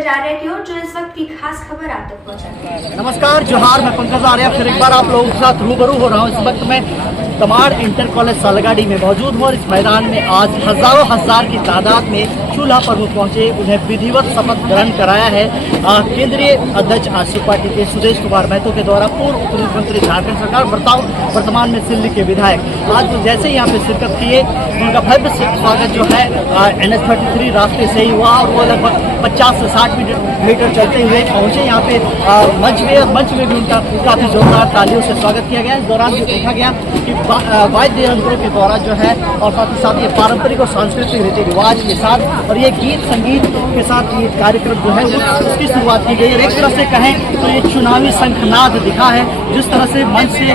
पंकज आर्य की ओर जो इस वक्त की खास खबर आप तक पहुंचाते हैं। नमस्कार, जोहार। मैं पंकज आर्य फिर एक बार आप लोगों के साथ रूबरू हो रहा हूँ। इस वक्त मैं तमाड़ इंटर कॉलेज सालगाड़ी में मौजूद हूँ और इस मैदान में आज हजारों हजार की तादाद में चूल्हा प्रमुख पहुंचे। उन्हें विधिवत शपथ ग्रहण कराया है केंद्रीय अध्यक्ष आजसू पार्टी के सुदेश कुमार महतो के द्वारा। पूर्व उप मुख्यमंत्री झारखंड सरकार, वर्तमान में सिल्ली के विधायक आज जैसे ही यहाँ पे शिरकत किए, उनका भव्य स्वागत जो है NH-33 रास्ते से ही हुआ और वो लगभग 50 से 60 मीटर चलते हुए पहुंचे यहाँ पे मंच में भी उनका काफी जोरदार तालियों से स्वागत किया गया। इस दौरान जो देखा गया कि वाद्य यंत्रों के द्वारा जो है और साथ ही साथ ये पारंपरिक और सांस्कृतिक रीति रिवाज के साथ और ये गीत संगीत के साथ ये कार्यक्रम जो है उसकी शुरुआत की गई। एक तरह से कहें तो ये चुनावी शंखनाद दिखा है, जिस तरह से मंच से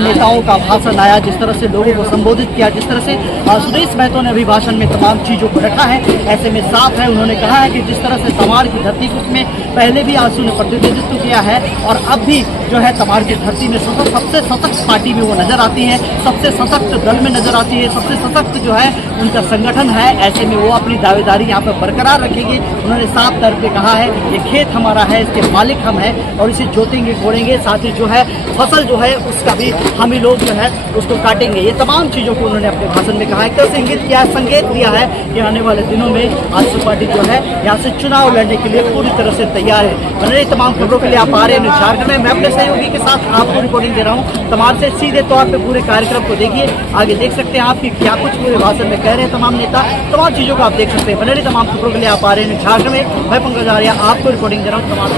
नेताओं का भाषण आया, जिस तरह से लोगों को संबोधित किया, जिस तरह से सुदेश महतो ने अभी भाषण में तमाम चीजों को रखा है। ऐसे में साफ है, उन्होंने कहा है कि जिस तरह से तमाड़ की धरती उसमें पहले भी आजसू ने प्रतिनिधित्व किया है और अब भी जो है तमाड़ की धरती में सबसे सशक्त पार्टी में वो नजर आती है, सबसे सशक्त दल में नजर आती है, सबसे सशक्त जो है उनका संगठन है। ऐसे में वो अपनी दावेदारी यहाँ पर बरकरार रखेंगे। उन्होंने साफ तौर पे कहा है ये खेत हमारा है, इसके मालिक हम हैं और इसे जोतेंगे कोड़ेंगे, साथ ही जो है फसल जो है उसका भी हम ही लोग जो है उसको काटेंगे। ये तमाम चीजों को उन्होंने अपने भाषण में कहा है। तो इंगित किया है, संकेत दिया है कि आने वाले दिनों में आजसू पार्टी जो है यहाँ से चुनाव लड़ने के लिए पूरी तरह से तैयार है। मैंने तमाम खबरों के लिए आप आ रहे हैं झारखंड में। मैं अपने सहयोगी के साथ आपको रिपोर्टिंग दे रहा हूँ तमाम से। सीधे तौर पर पूरे कार्यक्रम को देखिए, आगे देख सकते हैं आपकी क्या कुछ पूरे भाषण में कह रहे हैं तमाम नेता, तमाम चीजों को आप देख सकते हैं। मैंने तमाम खबरों के लिए आप आ रहे हैं झारखंड में। मैं पंकज आर्य आपको रिपोर्टिंग दे रहा हूँ तमाम।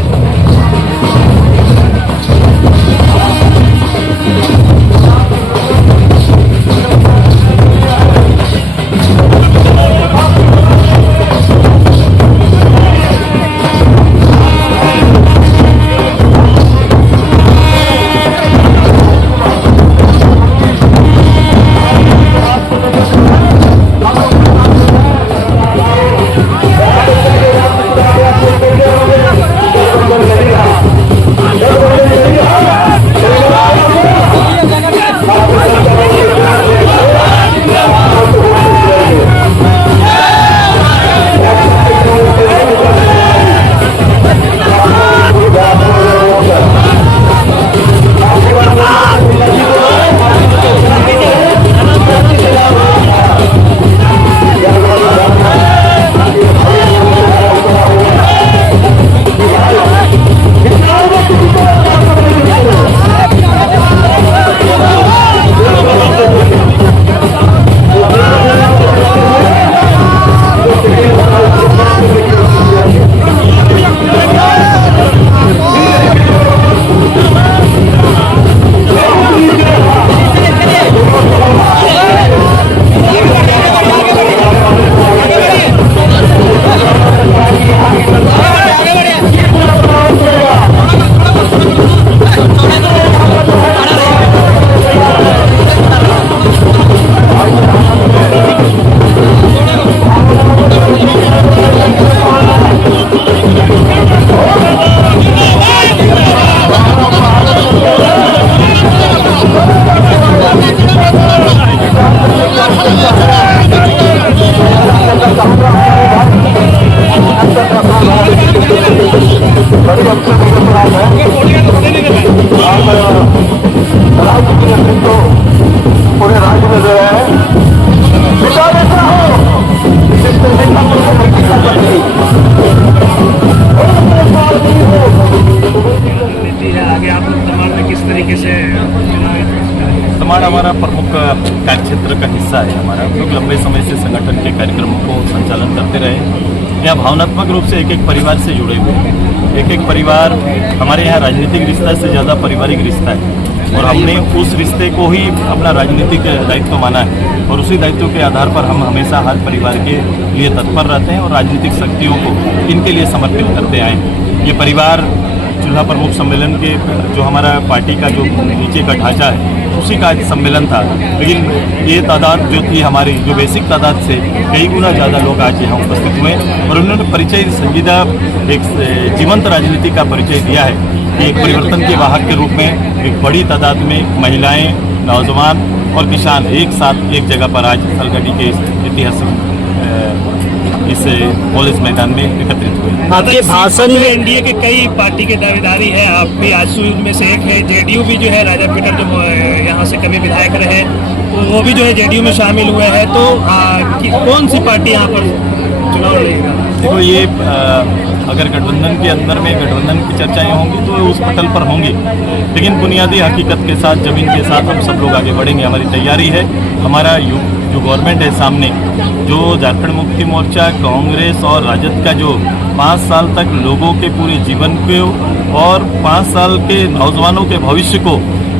पूरे राज्य में जो है आगे आप तमाड़ में किस तरीके से? तमाड़ हमारा प्रमुख कार्य क्षेत्र का हिस्सा है। हमारा हम लोग लंबे समय से संगठन के कार्यक्रमों को संचालन करते रहे। यहाँ भावनात्मक रूप से एक एक परिवार से जुड़े हुए हैं। एक एक परिवार हमारे यहाँ राजनीतिक रिश्ता से ज़्यादा पारिवारिक रिश्ता है और हमने उस रिश्ते को ही अपना राजनीतिक दायित्व माना है और उसी दायित्व के आधार पर हम हमेशा हर परिवार के लिए तत्पर रहते हैं और राजनीतिक शक्तियों को इनके लिए समर्पित करते आए हैं। ये परिवार चूल्हा प्रमुख सम्मेलन के जो हमारा पार्टी का जो नीचे का ढांचा है उसी का सम्मेलन था, लेकिन ये तादाद जो थी हमारी जो बेसिक तादाद से कई गुना ज़्यादा लोग आज यहाँ उपस्थित हुए और उन्होंने परिचय संजीदा एक जीवंत राजनीति का परिचय दिया है कि एक परिवर्तन के वाहक के रूप में एक बड़ी तादाद में महिलाएं, नौजवान और किसान एक साथ एक जगह पर आज सालगाड़ी के ऐतिहासिक इस कॉलेज मैदान में एकत्रित हुए। आपके भाषण में एनडीए के कई पार्टी के दावेदारी है, आप भी आजसू में से एक है। जेडीयू भी जो है, राजा पीटर जो यहाँ से कभी विधायक रहे वो भी जो है जेडीयू में शामिल हुए हैं। तो कौन सी पार्टी यहाँ पर चुनाव लड़ेगा? देखो ये अगर गठबंधन के अंदर में गठबंधन की चर्चाएं होंगी तो उस पटल पर होंगी, लेकिन बुनियादी हकीकत के साथ, जमीन के साथ हम सब लोग आगे बढ़ेंगे। हमारी तैयारी है। हमारा जो गवर्नमेंट है सामने, जो झारखंड मुक्ति मोर्चा, कांग्रेस और राजद का जो 5 साल तक लोगों के पूरे जीवन को और 5 साल के नौजवानों के भविष्य को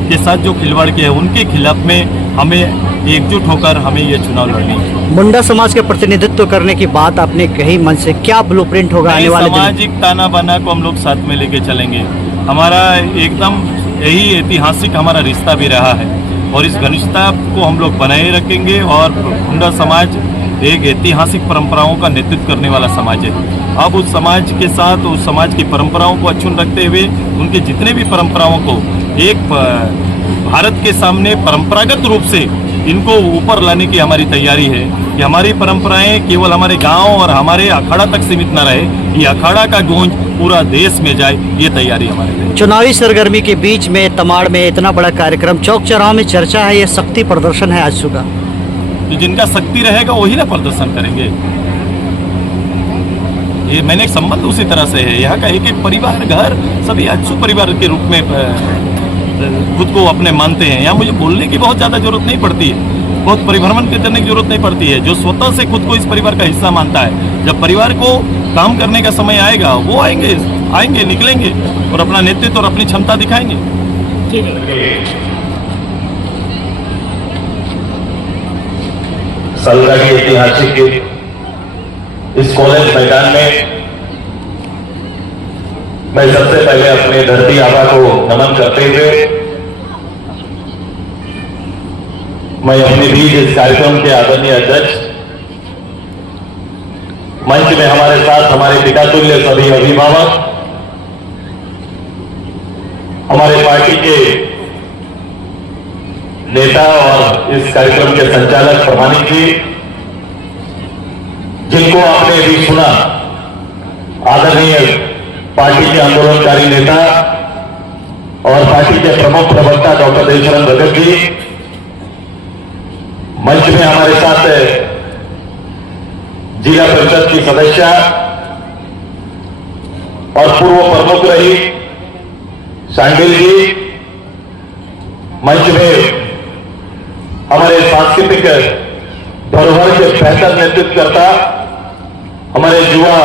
के साथ जो खिलवाड़ किया है, उनके खिलाफ में हमें एकजुट होकर हमें ये चुनाव लड़नी है। मुंडा समाज के प्रतिनिधित्व करने की बात आपने कही, मन से क्या ब्लूप्रिंट होगा आने वाले दिन? सामाजिक ताना बाना को हम लोग साथ में लेके चलेंगे। हमारा एकदम यही ऐतिहासिक हमारा रिश्ता भी रहा है और इस घनिष्ठता को हम लोग बनाए रखेंगे। और मुंडा समाज एक ऐतिहासिक परंपराओं का नेतृत्व करने वाला समाज है। अब उस समाज के साथ, उस समाज की परंपराओं को अक्षुण्ण रखते हुए, उनके जितने भी परंपराओं को एक भारत के सामने परंपरागत रूप से इनको ऊपर लाने की हमारी तैयारी है कि हमारी परंपराएं केवल हमारे गांव और हमारे अखाड़ा तक सीमित न रहे, ये अखाड़ा का गूंज पूरा देश में जाए, ये तैयारी हमारे लिए। चुनावी सरगर्मी के बीच में तमाड़ में इतना बड़ा कार्यक्रम, चौक चौराहों में चर्चा है, ये शक्ति प्रदर्शन है आजसू का। तो जिनका शक्ति रहेगा वही ना प्रदर्शन करेंगे। ये मैंने एक संबंध उसी तरह से है। यहाँ का एक एक परिवार, घर, सभी आजसू परिवार के रूप में खुद को अपने मानते हैं। यहाँ मुझे बोलने की बहुत ज़्यादा जरूरत नहीं पड़ती है, बहुत परिभ्रमण करने की जरूरत नहीं पड़ती है। जो स्वतः से खुद को इस परिवार का हिस्सा मानता है, जब परिवार को काम करने का समय आएगा वो आएंगे, निकलेंगे और अपना नेतृत्व और अपनी क्षमता दिखाएंगे। ठीक है। सलगा की ऐतिहासिक इस कॉलेज मैदान में मैं सबसे पहले अपने धरती आबा को नमन करते हुए मैं अपने बीच इस कार्यक्रम के आदरणीय अध्यक्ष, मंच में हमारे साथ हमारे पिता तुल्य सभी अभिभावक, हमारे पार्टी के नेता और इस कार्यक्रम के संचालक प्रमाणिक जी, जिनको आपने अभी सुना, आदरणीय पार्टी के आंदोलनकारी नेता और पार्टी के प्रमुख प्रवक्ता डॉक्टर देवशरण भगत जी, मंच में हमारे साथ जिला परिषद की सदस्य और पूर्व प्रमुख रही सांडिल जी, मंच में हमारे सांस्कृतिक धरोहर के बेहतर नेतृत्वकर्ता हमारे युवा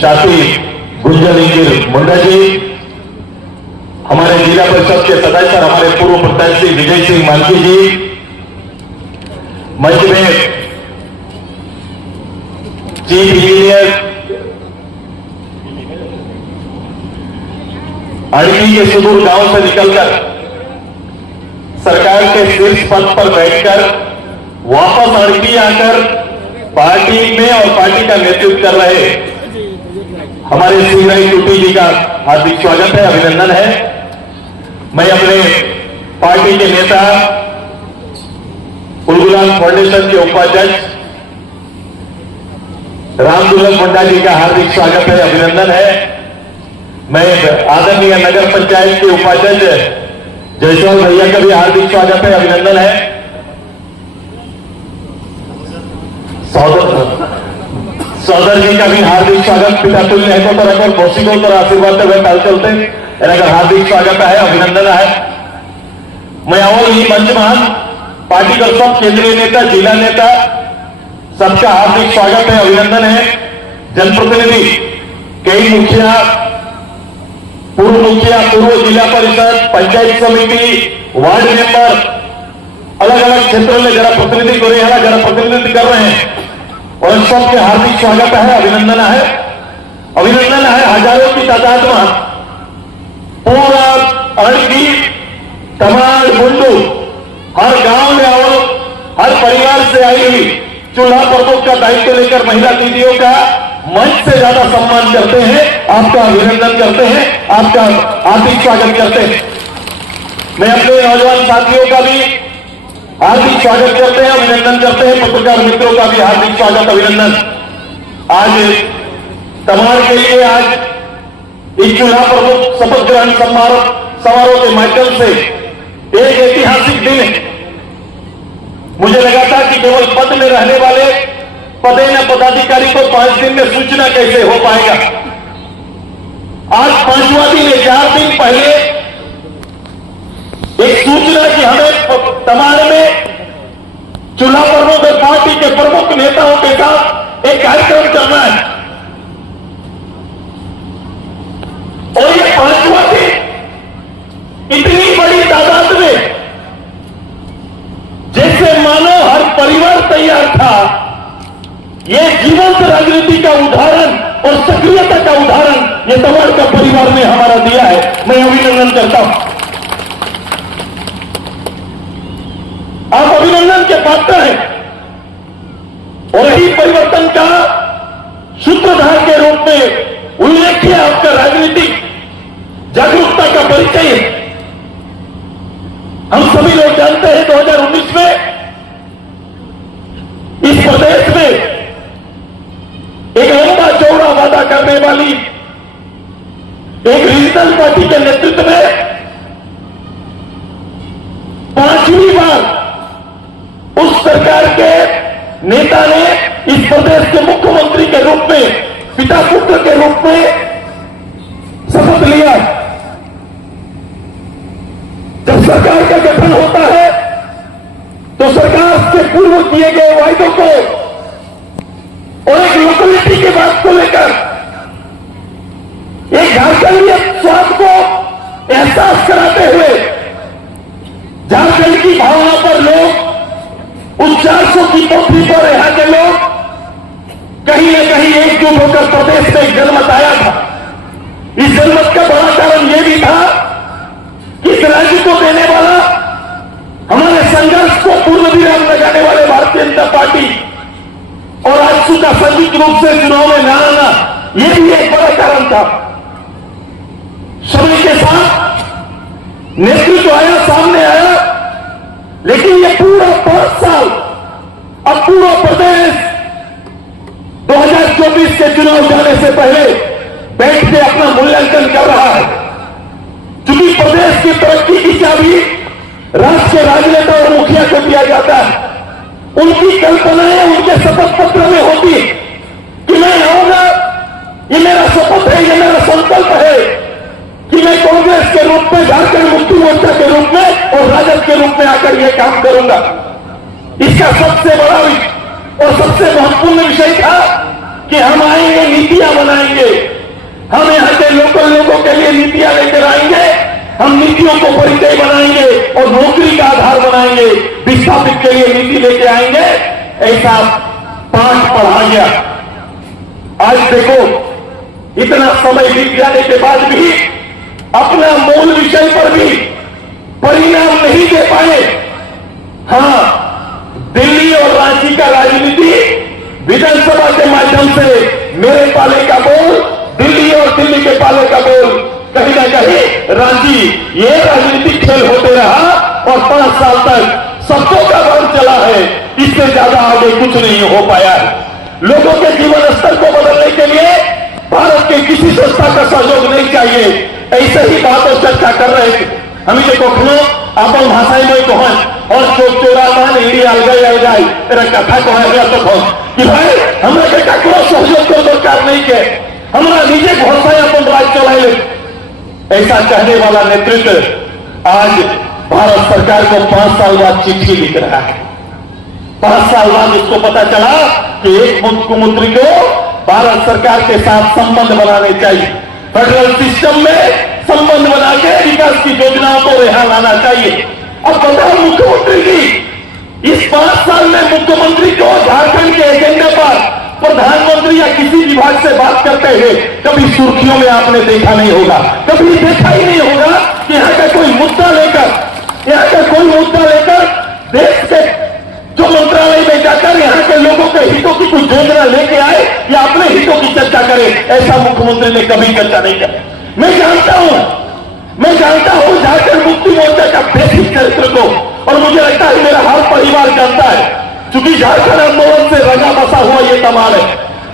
साथी गुंजन इंगिर मुंडा जी, हमारे जिला परिषद के सदस्य और हमारे पूर्व प्रत्याशी विजय सिंह मानकी जी, मंच में चीफ इंजीनियर अड़की के सुदूर गांव से निकलकर सरकार के शीर्ष पद पर बैठकर वापस अड़की आकर पार्टी में और पार्टी का नेतृत्व कर रहे हमारे सीवाई टूटी जी का हार्दिक स्वागत है, अभिनंदन है। मैं अपने पार्टी के नेता उलगुलाल फाउंडेशन के उपाध्यक्ष रामदुल्ला मुंडा जी का हार्दिक स्वागत है, अभिनंदन है। मैं आदरणीय नगर पंचायत के उपाध्यक्ष जयसवाल भैया का भी हार्दिक स्वागत है, अभिनंदन है। सौदर जी का भी हार्दिक स्वागत, पिता तुल्य है तो रखो बौसिको तो आशीर्वाद टाल चलते हार्दिक स्वागत है, अभिनंदन है। मैं और ही मंच महान पार्टी का सब केंद्रीय नेता, जिला नेता, सबका हार्दिक स्वागत है, अभिनंदन है। जनप्रतिनिधि, कई मुखिया, पूर्व जिला परिषद, पंचायत समिति, वार्ड मेंबर, अलग अलग क्षेत्रों में जरा प्रतिनिधि कर रहे हैं और सबके हार्दिक स्वागत है, अभिनंदन है। अभिनंदन है हजारों की तादाद में पूरा अड़की, तमाड़, बुंडू, हर गांव में आओ, हर परिवार से आई हुई चूल्हा प्रमुख का दायित्व लेकर महिला दीदियों का मंच से ज्यादा सम्मान करते हैं, आपका अभिनंदन करते हैं, आपका हार्दिक स्वागत करते हैं। मैं अपने नौजवान साथियों का भी हार्दिक स्वागत करते हैं, अभिनंदन करते हैं। पत्रकार मित्रों का भी हार्दिक स्वागत अभिनंदन। आज तमाड़ के लिए आज इस चूल्हा प्रमुख शपथ ग्रहण समारोह के माध्यम से एक ऐतिहासिक दिन है। मुझे लगा था कि केवल पद में रहने वाले पदे न पदाधिकारी को 5 दिन में सूचना कैसे हो पाएगा। आज 5वां दिन है। 4 दिन पहले एक सूचना कि हमें तमाड़ में चूल्हा प्रमुख और पार्टी के प्रमुख नेताओं के साथ एक कार्यक्रम करना है, और ये 5वां दिन इतनी बड़ी तादाद में, जैसे मानो हर परिवार तैयार था। ये जीवंत राजनीति का उदाहरण और सक्रियता का उदाहरण ये तमाड़ का परिवार ने हमारा दिया है। मैं अभिनंदन करता हूं। आप अभिनंदन के पात्र हैं, और यही परिवर्तन का सूत्रधार के रूप में उल्लेखनीय आपका राजनीतिक जागरूकता का परिचय है। हम सभी लोग जानते हैं 2019 में इस प्रदेश में एक लंबा चौड़ा वादा करने वाली एक रीजनल पार्टी के नेतृत्व में 5वीं बार उस सरकार के नेता ने इस प्रदेश के मुख्यमंत्री के रूप में, पिता पुत्र के रूप में शपथ लिया। जब सरकार का गठन होता है तो सरकार से पूर्व किए गए वायदों को और एक लोकलिटी की बात को लेकर, एक झारखंडीय स्वाद को एहसास कराते हुए झारखंड की भावना पर लोग उस 400 की पोथी पर यहां के लोग कहीं न कहीं एकजुट होकर प्रदेश में एक जनमत आया था। इस जनमत का बड़ा कारण यह भी था कि इस राज्य को देने वाला, हमारे संघर्ष को पूर्ण विराम लगाने वाले भारतीय जनता पार्टी और आजसू का संयुक्त रूप से चुनाव में न आना, यह भी एक बड़ा कारण था। समय के साथ नेतृत्व आया, सामने आया, लेकिन ये पूरा 5 साल अब पूरा प्रदेश 2024 के चुनाव जाने से पहले बैठ के अपना मूल्यांकन कर रहा है। क्योंकि प्रदेश की तरक्की की चाबी राष्ट्र के राजनेता और मुखिया को दिया जाता है। उनकी कल्पनाएं उनके शपथ पत्र में होती है कि मैं आऊंगा, ये मेरा शपथ है, ये मेरा संकल्प है कि मैं कांग्रेस के रूप में, झारखंड मुक्ति मोर्चा के रूप में और राजद के रूप में आकर यह काम करूंगा। इसका सबसे बड़ा और सबसे महत्वपूर्ण विषय था कि हम आएंगे, नीतियां बनाएंगे, हम यहां के लोकल लोगों के लिए नीतियां लेकर आएंगे, हम नीतियों को परिचय बनाएंगे और नौकरी का आधार बनाएंगे, विस्थापित के लिए नीति लेके आएंगे। ऐसा पाठ पढ़ा गया। आज देखो, इतना समय बीत जाने के बाद भी अपना मूल विषय पर भी परिणाम नहीं दे पाए। हां, दिल्ली और रांची का राजनीति विधानसभा के माध्यम से मेरे पाले का बोल, दिल्ली और दिल्ली के पाले का बोल, कहीं ना कहीं रांची, ये राजनीतिक खेल होते रहा और 5 साल तक सबको का वर्ण चला है। इससे ज्यादा आगे कुछ नहीं हो पाया है। लोगों के जीवन स्तर को बदलने के लिए भारत के किसी संस्था का सहयोग नहीं चाहिए। ऐसे ही बात और चर्चा कर रहे थे। हमें जो कखनो अपन भाषा में कहन और चोक चोरा मान ईडी अलगाई तेरा कथा कहा तो कहो कि भाई हमरा के ककरो सहयोग को दरकार नहीं के, हमरा निजे भरोसा अपन राज चलाए। ऐसा कहने वाला नेतृत्व आज भारत सरकार को 5 साल बाद चिट्ठी लिख रहा है। 5 साल बाद इसको पता चला कि एक मुख्यमंत्री को भारत सरकार के साथ संबंध बनाने चाहिए, फेडरल सिस्टम में संबंध बना के विकास की योजनाओं को यहां लाना चाहिए। अब बताओ मुख्यमंत्री जी, इस 5 साल में मुख्यमंत्री को झारखंड के एजेंडे पर प्रधानमंत्री या किसी विभाग से बात करते हुए कभी सुर्खियों में आपने देखा नहीं होगा, कभी देखा ही नहीं होगा कि यहाँ का कोई मुद्दा लेकर देश के जो मंत्रालय में जाकर यहाँ के लोगों के हितों की कुछ योजना लेके आए या अपने हितों की चर्चा करे। ऐसा मुख्यमंत्री ने कभी चर्चा नहीं की। मैं जानता हूं झारखंड मुक्ति मोर्चा का बेसिक चरित्र को और मुझे लगता है मेरा हर परिवार जानता है, क्योंकि झारखंड आंदोलन से रंगा बसा हुआ ये तमाम है।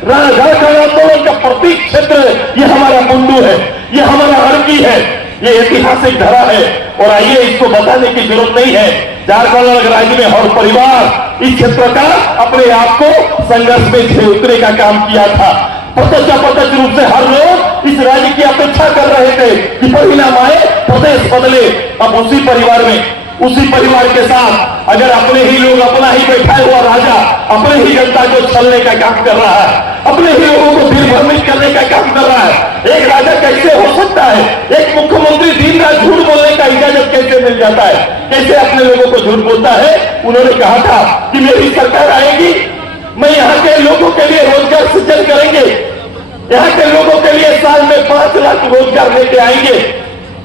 झारखंड आंदोलन का प्रतीक क्षेत्र ये हमारा मुंडू है, ये हमारा अड़की है, ये ऐतिहासिक धरा है। और आइए, इसको बताने की जरूरत नहीं है, झारखंड अलग राज्य में हर परिवार इस क्षेत्र का अपने आप को संघर्ष में झेल उतरे का काम किया था। प्रत्यक्ष रूप से हर लोग इस राज्य की अपेक्षा कर रहे थे कि परिणाम आए, प्रदेश बदले। अब उसी परिवार में, उसी परिवार के साथ अगर अपने ही लोग, अपना ही बैठा हुआ राजा अपने ही जनता को छलने का काम कर रहा है, अपने ही लोगों को भ्रमित करने का काम कर रहा है, एक राजा कैसे हो सकता है? एक मुख्यमंत्री दिन रात झूठ बोलने का इजाजत कैसे मिल जाता है? कैसे अपने लोगों को झूठ बोलता है? उन्होंने कहा था कि मेरी सरकार आएगी, मैं यहाँ के लोगों के लिए रोजगार सृजन करेंगे, यहाँ के लोगों के लिए साल में 5 लाख रोजगार लेके आएंगे।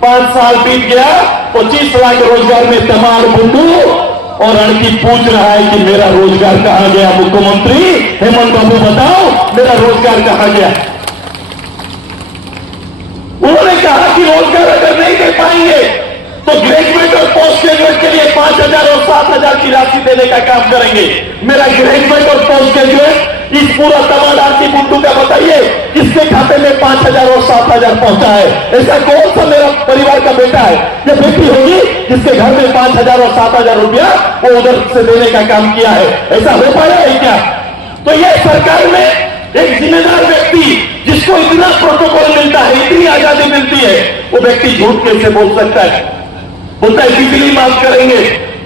5 साल बीत गया, 25 लाख रोजगार में तमाम बुंडू और अड़की पूछ रहा है कि मेरा रोजगार कहां गया? मुख्यमंत्री हेमंत बाबू बताओ, मेरा रोजगार कहां गया? उन्होंने कहा कि रोजगार अगर नहीं दे पाएंगे तो ग्रेजुएट और पोस्ट ग्रेजुएट के लिए 5,000 और 7,000 की राशि देने का काम करेंगे। मेरा ग्रेजुएट और पोस्ट ग्रेजुएट इस पूरा तमाम आरती बुंडू का बताइए, किसके खाते में 5,000 और 7,000 पहुंचा है? ऐसा कौन सा मेरा परिवार का बेटा है या बेटी होगी जिसके घर में 5,000 और 7,000 रुपया वो उधर से देने का काम किया है? ऐसा हो पाया है क्या? तो ये सरकार में एक जिम्मेदार व्यक्ति, जिसको इतना प्रोटोकॉल मिलता है, इतनी आजादी मिलती है, वो व्यक्ति झूठ कैसे बोल सकता है? बोलता है बिजली माफ करेंगे।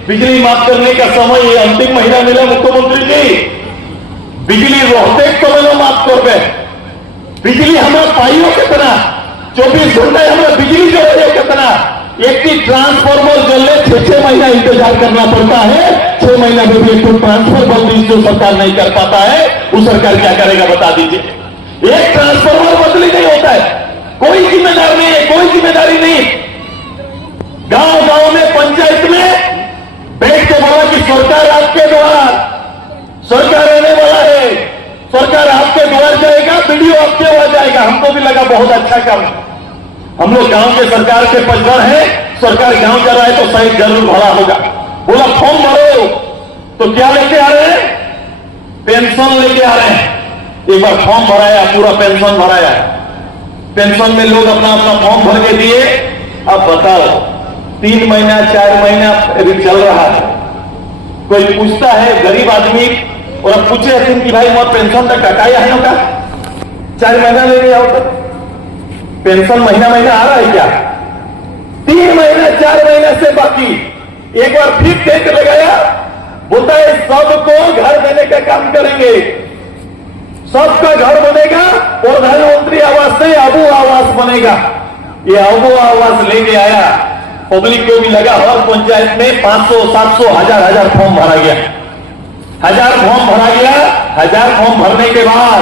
बिजली माफ करने का समय ये अंतिम महीना मिला मुख्यमंत्री जी, बिजली रोहतेक तो मैंने माफ कर दे। बिजली हमारा पाइयों कितना 24 घंटे हमारा बिजली जो है कितना, एक ही ट्रांसफॉर्मर जलने 6 महीना इंतजार करना पड़ता है। 6 महीना में भी एक ट्रांसफर बदली जो सरकार नहीं कर पाता है, वो सरकार क्या करेगा बता दीजिए। एक ट्रांसफॉर्मर बदली नहीं होता है, कोई जिम्मेदार नहीं है, कोई जिम्मेदारी नहीं। गांव गांव में, पंचायत में बैठ के बोला कि सरकार आपके द्वार, सरकार आने वाला है, सरकार आपके द्वार जाएगा, वीडियो आपके वहां जाएगा। हमको भी लगा बहुत अच्छा काम, हम लोग गांव के सरकार के पचगढ़ है, सरकार गांव जा रहा है तो शायद जरूर भरा होगा। बोला फॉर्म भरो, तो क्या लेके आ रहे हैं? पेंशन लेके आ रहे हैं। एक बार फॉर्म भराया, पूरा पेंशन भराया, पेंशन में लोग अपना अपना फॉर्म भर के दिए। अब बताओ 3 महीना 4 महीना अभी चल रहा है, कोई पूछता है गरीब आदमी, और अब पूछे कि भाई मोर पेंशन तक कटाया है का 4 महीना ले लिया हो, पेंशन महीना महीना आ रहा है क्या? 3 महीना 4 महीना से बाकी। एक बार फिर डेट लगाया, बोलता है सबको घर देने का काम करेंगे, सबका घर बनेगा, प्रधानमंत्री आवास से अबू आवास बनेगा। ये अबू आवास लेके आया, पब्लिक को भी लगा हर पंचायत में 500, 700, 1000 फॉर्म भरा गया। 1000 फॉर्म भरा गया। 1000 फॉर्म भरने के बाद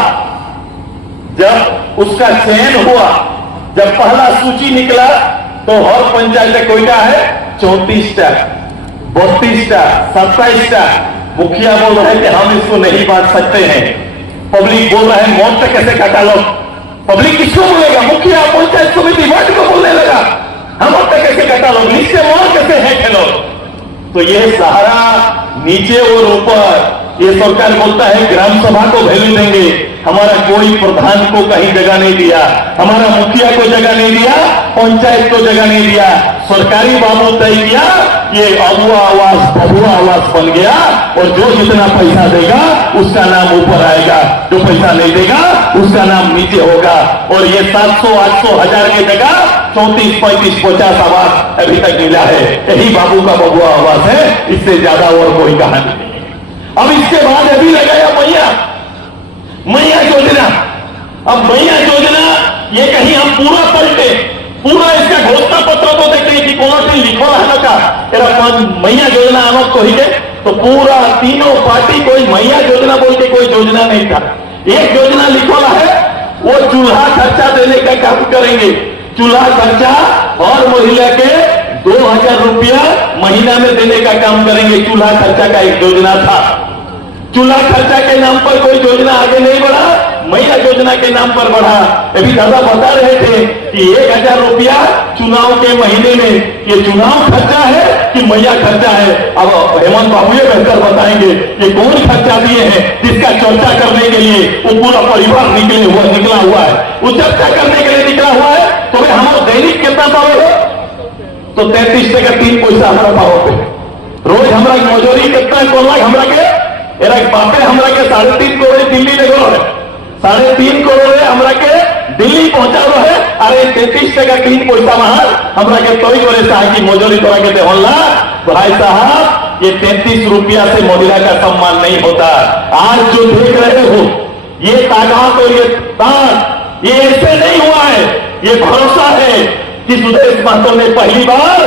जब उसका चयन हुआ, जब पहला सूची निकला, तो हर पंचायत कोयटा है 34टा, 32टा, 27टा। मुखिया बोल रहे थे हम इसको नहीं बांट सकते हैं, पब्लिक बोल रहे हैं मौत तक कैसे काटा लो। पब्लिक किसको बोलेगा? मुखिया, पंचायत समिति वार्ड को बोलने लगा हम मौत तक कैसे काटा लो, नीचे मौत कैसे है खेलो। तो ये सहारा नीचे और ऊपर, ये सरकार बोलता है ग्राम सभा को वैल्यू देंगे, हमारा कोई प्रधान को कहीं जगह नहीं दिया, हमारा मुखिया को जगह नहीं दिया, पंचायत को जगह नहीं दिया। सरकारी बाबू तय किया, ये अबुआ आवास बबुआ आवास बन गया, और जो जितना पैसा देगा उसका नाम ऊपर आएगा, जो पैसा नहीं देगा उसका नाम नीचे होगा। और ये 700, 800, 1000 की जगह 34, 35, 50 आवास अभी तक मिला है। यही बाबू का बबुआ आवास है, इससे ज्यादा और कोई कहानी नहीं। अब इसके बाद अभी लगाया मैया योजना। अब मैया योजना ये कहीं हम पूरा पलटे, पूरा इसका घोषणा पत्र तो देखे कि कौन सी लिखो है का मैया योजना आमक को ही के, तो पूरा तीनों पार्टी कोई मैया योजना बोल के कोई योजना नहीं था। एक योजना लिखो है, वो चूल्हा खर्चा देने का काम करेंगे। चूल्हा खर्चा और महिला के 2000 रुपया महीना में देने का काम करेंगे। चूल्हा खर्चा का एक योजना था। चूल्हा खर्चा के नाम पर कोई योजना आगे नहीं बढ़ा, महिला योजना के नाम पर बढ़ा। अभी दादा बता रहे थे कि 1000 रुपया चुनाव के महीने में, ये चुनाव खर्चा है कि मैया खर्चा है। अब हेमंत बाबू ये बेहतर बताएंगे कि कौन खर्चा दिए हैं, जिसका चर्चा करने के लिए वो पूरा परिवार निकला हुआ है, वो चर्चा करने के लिए निकला हुआ है। तो भाई हमारा दैनिक कितना पावर है? तो 33 टका 3 पैसा हमारा पावर पे रोज हमारा मजूरी कितना है? कौन लाख हमारा के एरा बापे हमारा के 3.5 करोड़ दिल्ली में गो है, 3.5 करोड़ हमरा के दिल्ली पहुंचा है। अरे 33 टका 3 पैसा वहां हमरा के तोई करे साहब की मजूरी तोरा के देहला। भाई साहब ये 33 रुपया से महिला का सम्मान नहीं होता। आज जो देख रहे हो ये ताकत और ये ताकत ये ऐसे नहीं हुआ है, ये भरोसा है कि सुदेश महतो ने पहली बार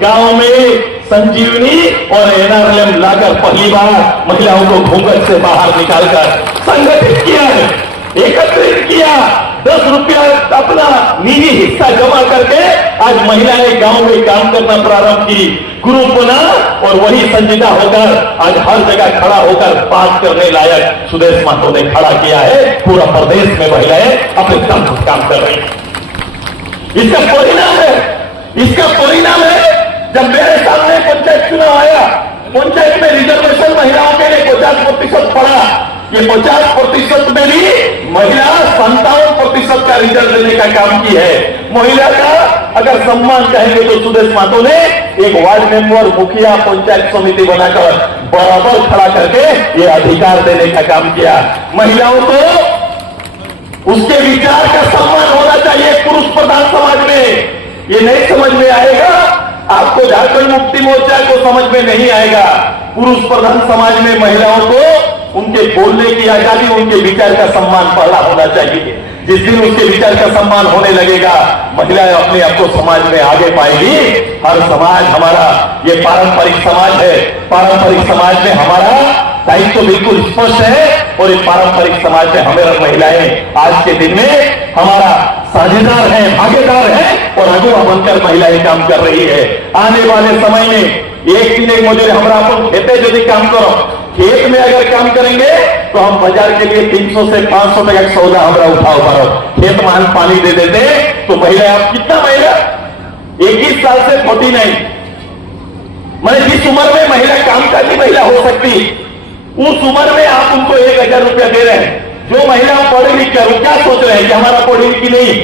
गांव में संजीवनी और एनआरएलएम लाकर पहली बार महिलाओं को घूंघट से बाहर निकालकर संगठित किया है, एकत्रित किया। 10 रुपया अपना निजी हिस्सा जमा करके आज महिलाएं गांव में काम करना प्रारंभ की, ग्रुप बना और वही संजीदा होकर आज हर जगह खड़ा होकर बात करने लायक सुदेश महतो ने खड़ा किया है। पूरा प्रदेश में महिलाएं अपने दम पर काम कर रही है। इसका परिणाम है जब मेरे सामने पंचायत चुनाव आया, पंचायत में रिजर्वेशन महिलाओं के लिए 50% पड़ा। ये 50% में भी महिला 57% का रिजल्ट देने का काम की है। महिला का अगर सम्मान कहेंगे तो सुदेश महतो ने एक वार्ड मेंबर, मुखिया, पंचायत समिति बनाकर बराबर खड़ा करके ये अधिकार देने का काम किया। महिलाओं को उसके विचार का सम्मान होना चाहिए। पुरुष प्रधान समाज में ये नहीं समझ में आएगा, आपको झारखंड मुक्ति मोर्चा को समझ में नहीं आएगा। पुरुष प्रधान समाज में महिलाओं को उनके बोलने की आजादी, उनके विचार का सम्मान पहला होना चाहिए। जिस दिन उसके विचार का सम्मान होने लगेगा, महिलाएं अपने आप को समाज में आगे पाएगी। हर समाज हमारा ये पारंपरिक समाज है, पारंपरिक समाज में हमारा दायित्व तो बिल्कुल स्पष्ट है और इस पारंपरिक समाज में हमें महिलाएं आज के दिन में हमारा साझेदार है, भागीदार है और अगुवा बनकर महिलाएं काम कर रही है। आने वाले समय में एक दिन एक मजूरी हमारा अपन खेते यदि काम करो, खेत में अगर काम करेंगे तो हम बाजार के लिए 300 से 500 टका का सौदा हमारा उठाओ पारो। खेत में हम पानी दे देते तो महिला आप कितना महिला 21 साल से 49 मैंने जिस उम्र में महिला काम करनी महिला हो सकती, उस उम्र में आप उनको 1000 रुपया दे रहे हैं। जो महिला पढ़ लिख कर क्या सोच रहे हैं कि हमारा पढ़ी लिखी नहीं,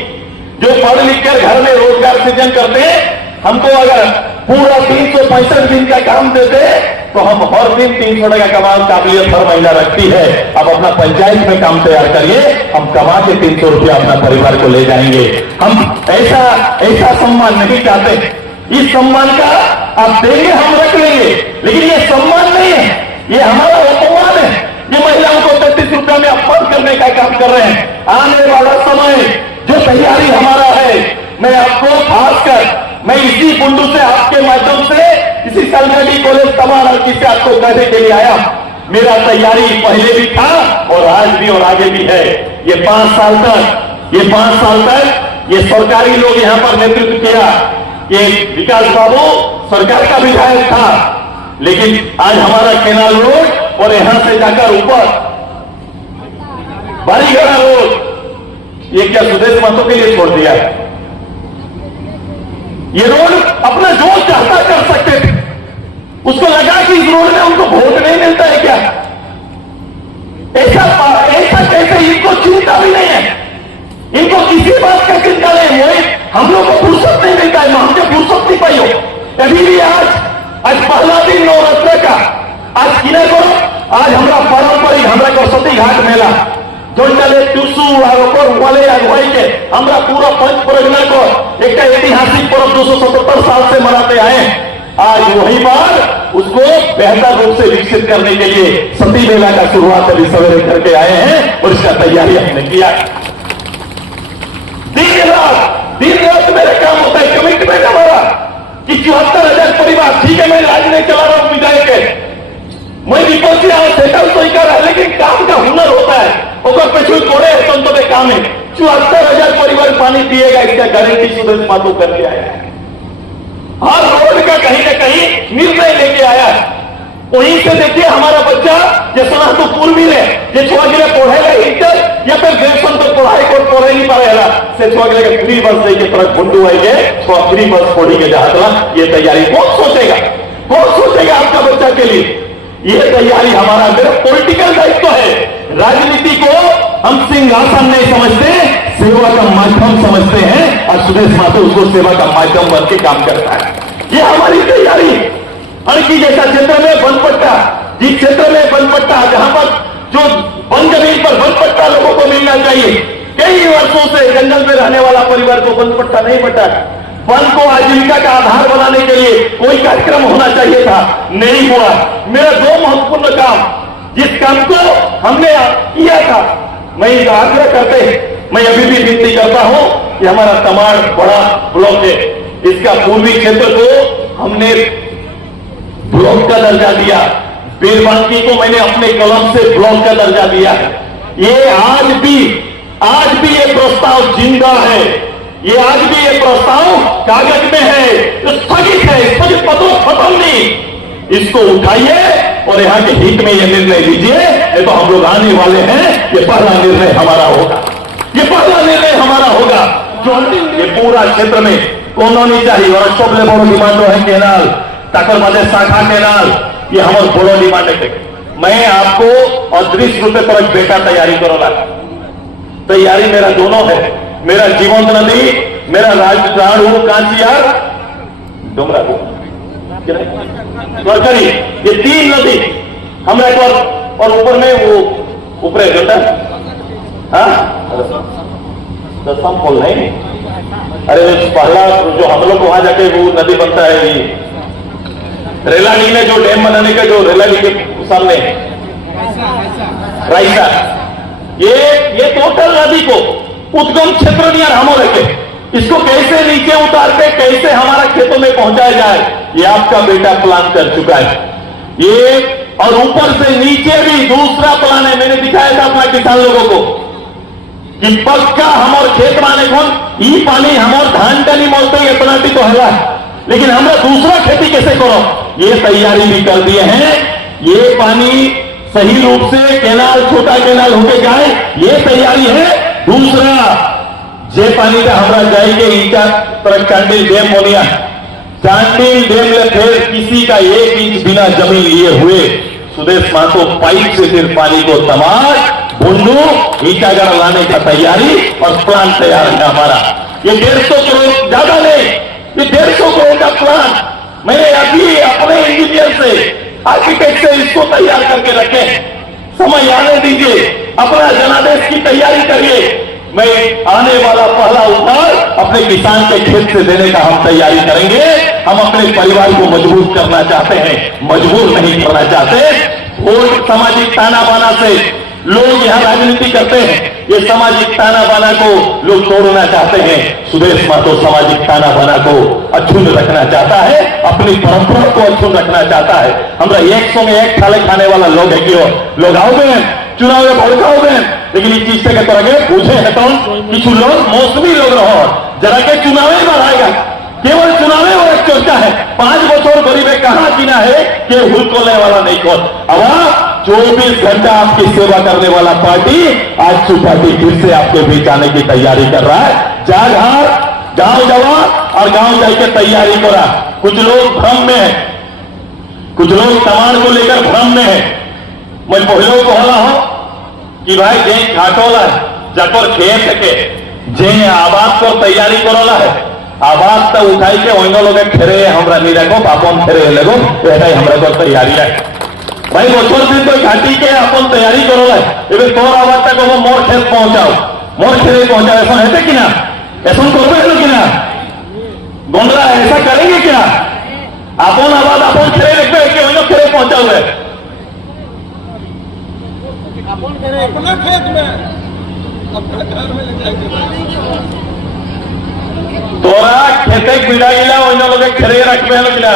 जो पढ़ लिख कर घर में रोजगार सृजन करते हैं, हमको अगर पूरा 365 दिन का काम देते तो हम हर दिन 300 टका कमाने काबिलियत हर महिला रखती है। अब अपना पंचायत में काम तैयार करिए, हम कमा के 300 रुपया अपना परिवार को ले जाएंगे। हम ऐसा सम्मान नहीं चाहते। इस सम्मान का आप देंगे, हम रख लेंगे, लेकिन ये सम्मान नहीं है, ये हमारा अपमान है। ये महिलाओं को 33 रुपया में अपमान करने का काम कर रहे हैं। आने वाला समय जो तैयारी हमारा है, मैं आपको खासकर मैं इसी बुंडू से आपके माध्यम से इसी सलगड़ी कॉलेज तमाम लड़की से आपको कहने के लिए आया। मेरा तैयारी पहले भी था और आज भी और आगे भी है। ये 5 साल तक ये सरकारी लोग यहाँ पर नेतृत्व किया। ये विकास बाबू सरकार का विधायक था, लेकिन आज हमारा केनाल रोड और यहां से जाकर ऊपर बारीगढ़ा रोड ये क्या सुदेश महतो के लिए छोड़ दिया? ये रोड अपना जो चाहता कर सकते थे, उसको लगा कि इस रोड में उनको वोट नहीं मिलता है क्या? ऐसा कैसे? इनको चिंता भी नहीं है, इनको किसी बात का चिंता नहीं है। हम लोग को फुर्सत नहीं मिलता है, हमसे फुर्सत नहीं पाई हो। कभी भी आज पहला दिन नवरात्र का आज किने को आज हमारा पारंपरिक हमारा सरस्वती घाट मेला जोड़े टूसू वाले अगुवाई के हमारा पूरा पंच परगना को एक ऐतिहासिक पर्व 277 साल से मनाते आए। आज वही बार उसको बेहतर रूप से विकसित करने के लिए सती मेला का शुरुआत अभी सवेरे करके आए हैं और इसका तैयारी हमने किया। दिन रात मेरा काम होता है, कमिटमेंट हमारा कि 74,000 परिवार, ठीक है मैं राज नहीं चला रहा हूं विधायक के, मैं विपक्षी सेटल तो ही कर रहा है, लेकिन काम का हुनर होता है और पेशू कोड़े है तो काम है। 74,000 परिवार पानी पिएगा, इसका गारंटी सुदेश महतो करके आया है। हर रोड का कहीं ना कहीं निर्णय लेके आया है। वहीं से देखिए हमारा बच्चा ये सोनापुर मिले ये छुआ गिले पढ़ेगा इंटर या फिर ग्रेजुएशन तो पढ़ाई को पढ़े नहीं पाएगा से छुआ गिले फ्री बस देके तरह गुंडू आएंगे तो फ्री बस पढ़ी के जहां ये तैयारी कौन सोचेगा? कौन सोचेगा आपका बच्चा के लिए? ये तैयारी हमारा मेरा पॉलिटिकल दायित्व है। राजनीति को हम सिंहासन नहीं समझते, सेवा का माध्यम समझते हैं, और सुदेश महतो उसको सेवा का माध्यम बन के काम करता है। ये हमारी तैयारी। अड़की जैसा क्षेत्र में बनपट्टा, जिस क्षेत्र में बनपट्टा, जहां पर जो वन जमीन पर बनपट्टा लोगों को मिलना चाहिए, कई वर्षों से जंगल में रहने वाला परिवार को बनपट्टा नहीं बटा। वन को आजीविका का आधार बनाने के लिए कोई कार्यक्रम होना चाहिए था, नहीं हुआ। मेरा दो महत्वपूर्ण काम, जिस काम को हमने किया था, मैं इस आग्रह करते, मैं अभी भी विनती करता हूं कि हमारा तमाड़ बड़ा ब्लॉक है, इसका पूर्वी क्षेत्र को हमने ब्लॉक का दर्जा दिया। बीरबांकी को मैंने अपने कलम से ब्लॉक का दर्जा दिया है। ये आज भी ये प्रस्ताव जिंदा है, ये आज भी ये प्रस्ताव कागज में है, स्थगित है, स्थगित पत्रों खत्म नहीं। इसको उठाइए और यहाँ के हित में ये निर्णय लीजिए, नहीं तो हम लोग आने वाले हैं, ये पहला निर्णय हमारा होगा, ये पहला निर्णय हमारा होगा। जो ये पूरा क्षेत्र में कॉलोनी चाहिए और सबसे बड़ो डिमांड है केनाल, ताकर मध्य शाखा केनाल, ये हमारे बड़ो डिमांड है। मैं आपको अदृश्य रूप से तरफ बेटा तैयारी करोला, तैयारी मेरा दोनों है। मेरा जीवंत नदी, मेरा राजू कांचियार डुमरा सरकारी, ये 3 नदी हमरा एक और ऊपर में वो ऊपर बेटा, दसम पुल नहीं, अरे पहला जो हम लोग वहां जाके वो नदी बनता है, ये रेलाडी में जो डैम बनाने का, जो रेलाडी के सामने राइसा, ये टोटल नदी को उद्गम क्षेत्र नहीं हमो रखे, इसको कैसे नीचे उतारते, कैसे हमारा खेतों में पहुंचाया जाए, ये आपका बेटा प्लान कर चुका है। ये और ऊपर से नीचे भी दूसरा प्लान है, मैंने दिखाया था अपना किसान लोगों को कि पक्का हमारे खेत माने कौन ई पानी हमारे धान का नहीं मोलते, इतना भी तो है, लेकिन हमें दूसरा खेती कैसे करो, ये तैयारी भी कर दिए हैं। ये पानी सही रूप से केनाल, छोटा केनाल होके जाए, ये तैयारी है। दूसरा जे पानी का हमारा जाएंगे ईटा तरह चांडिल डैम होनिया, चांडिल डैम में फिर किसी का 1 इंच बिना जमीन लिए हुए सुदेश महतो पाइप से फिर पानी को तमाड़ बुंडू ईटागढ़ लाने का तैयारी और प्लान तैयार है हमारा। ये 150 करोड़ ज्यादा नहीं, ये 150 करोड़ का प्लान मैंने अभी अपने इंजीनियर से, आर्किटेक्ट से इसको तैयार करके रखे। समय आने दीजिए, अपना जनादेश की तैयारी करिए। मैं आने वाला पहला उपहार अपने किसान के खेत से देने का हम तैयारी करेंगे। हम अपने परिवार को मजबूत करना चाहते हैं, मजबूर नहीं करना चाहते। वोट सामाजिक ताना बाना से लोग यहाँ राजनीति करते हैं, ये सामाजिक ताना बाना को लोग तोड़ना चाहते हैं। सुदेश महतो सामाजिक ताना बाना को अक्षुण्ण रखना चाहता है, अपनी परंपरा को अक्षुण्ण रखना चाहता है। हमरा 100 में 1 थाले खाने वाला लोग है क्यों लोग आओगे चुनाव में भड़काओगे, लेकिन इस चीज से कहते रहे पूछे है तो किछु लोग मौसमी लोग रहो जरा के चुनाव बढ़ाएगा, केवल चुनाव में एक चर्चा है। 5 बच्चों गरीबे कहां गिना है कि हुल खोलने वाला नहीं खोल। अब 24 घंटा आपकी सेवा करने वाला पार्टी आज पार्टी फिर से आपके बीच आने की तैयारी कर रहा है। जाघार गांव जावा और गांव जाके तैयारी करा। कुछ लोग भ्रम में है, कुछ लोग तमाड़ को लेकर भ्रम में है। मैं पहले को होला हूं कि भाई जे घाटोला जकर खेत के जे आवास को तैयारी करोला है, आवास तो उठाई के वही लोग फेरे हमरा नहीं रखो अपन फेरे लगो, ऐसा हमरा को तैयारी है। भाई बचर दिन तो घाटी के अपन तैयारी करोला है, तोर आवाज तक वो मोर खेत पहुंचाओ, मोर खेत पहुंचाओ, ऐसा है कि ना, ऐसा करोगे कि ना, गोंडरा ऐसा करेंगे क्या? अपन आवाज अपन खेरे रखते कि वही लोग खेरे पहुंचाओगे अपना खेत में, अपना घर में ले जाएंगे। तोरा खेते बिड़ा गिला वही लोग खेरे रखते हैं गिला।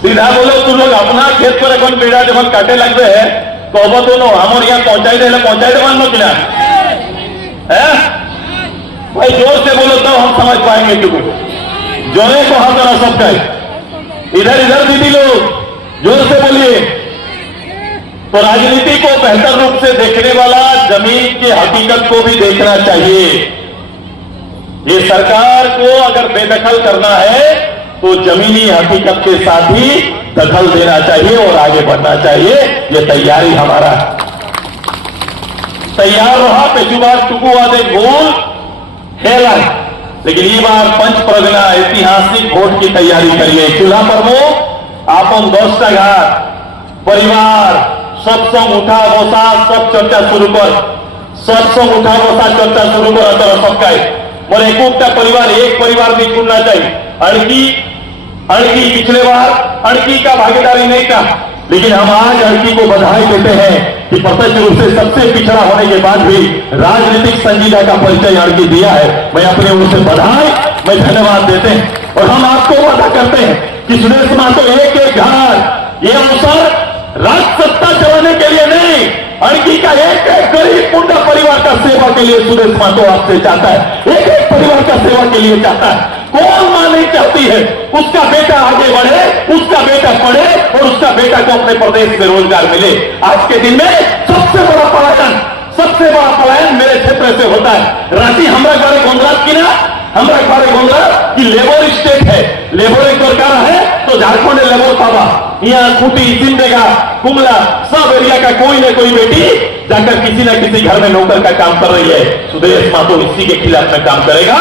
सीधा बोलो तू लोग अपना खेत पर एक बिड़ा जब काटे लगते हैं तो अब तो नो हम यहाँ पहुंचाई दे मान लो गिला है भाई। जोर से बोलो तो हम समझ पाएंगे तुमको। जोरे को हम जरा सबका इधर दीदी लोग जोर से बोलिए। तो राजनीति को बेहतर रूप से देखने वाला जमीन की हकीकत को भी देखना चाहिए। ये सरकार को अगर बेदखल करना है तो जमीनी हकीकत के साथ ही दखल देना चाहिए और आगे बढ़ना चाहिए। ये तैयारी हमारा तैयार रहा। पिछली बार टुकुवादे गोल खेला है, लेकिन ये बार पंच प्रगना ऐतिहासिक वोट की तैयारी करिए। चूल्हा प्रमुख आपन 10टा घाट परिवार सत्संग उठा बसा सब चर्चा शुरू कर, सत्संग उठा बसा चर्चा शुरू कर अंतर सबका मोर एकूटा परिवार एक परिवार भी चुनना चाहिए। अड़की पिछले बार अड़की का भागीदारी नहीं था, लेकिन हम आज अड़की को बधाई देते हैं कि प्रत्यक्ष रूप से सबसे पिछड़ा होने के बाद भी राजनीतिक संजीदा का परिचय अड़की दिया है। मैं अपने उनसे बधाई मैं धन्यवाद देते हैं और हम आपको वादा करते हैं कि सुरेश महतो एक एक घर ये अवसर राज सत्ता चलाने के लिए नहीं, अड़की का एक एक गरीब मुंडा परिवार का सेवा के लिए सुरेश महतो आपसे चाहता है। एक एक परिवार का सेवा के लिए चाहता है। कौन मां नहीं चाहती है उसका बेटा आगे बढ़े, उसका बेटा पढ़े और उसका बेटा को अपने प्रदेश में रोजगार मिले। आज के दिन में सबसे बड़ा पलायन मेरे क्षेत्र से होता है। रांची हमारा बारे गुजरात की ना हमारा बारे गुजरात की लेबर स्टेट है, लेबर एक सरकार है तो झारखंड लेबर पावा यहाँ खूटी सिंदेगा कुमला सब एरिया का कोई न कोई बेटी जाकर किसी न किसी घर में नौकर का काम कर रही है। सुरेश महतो इसी के खिलाफ में काम करेगा।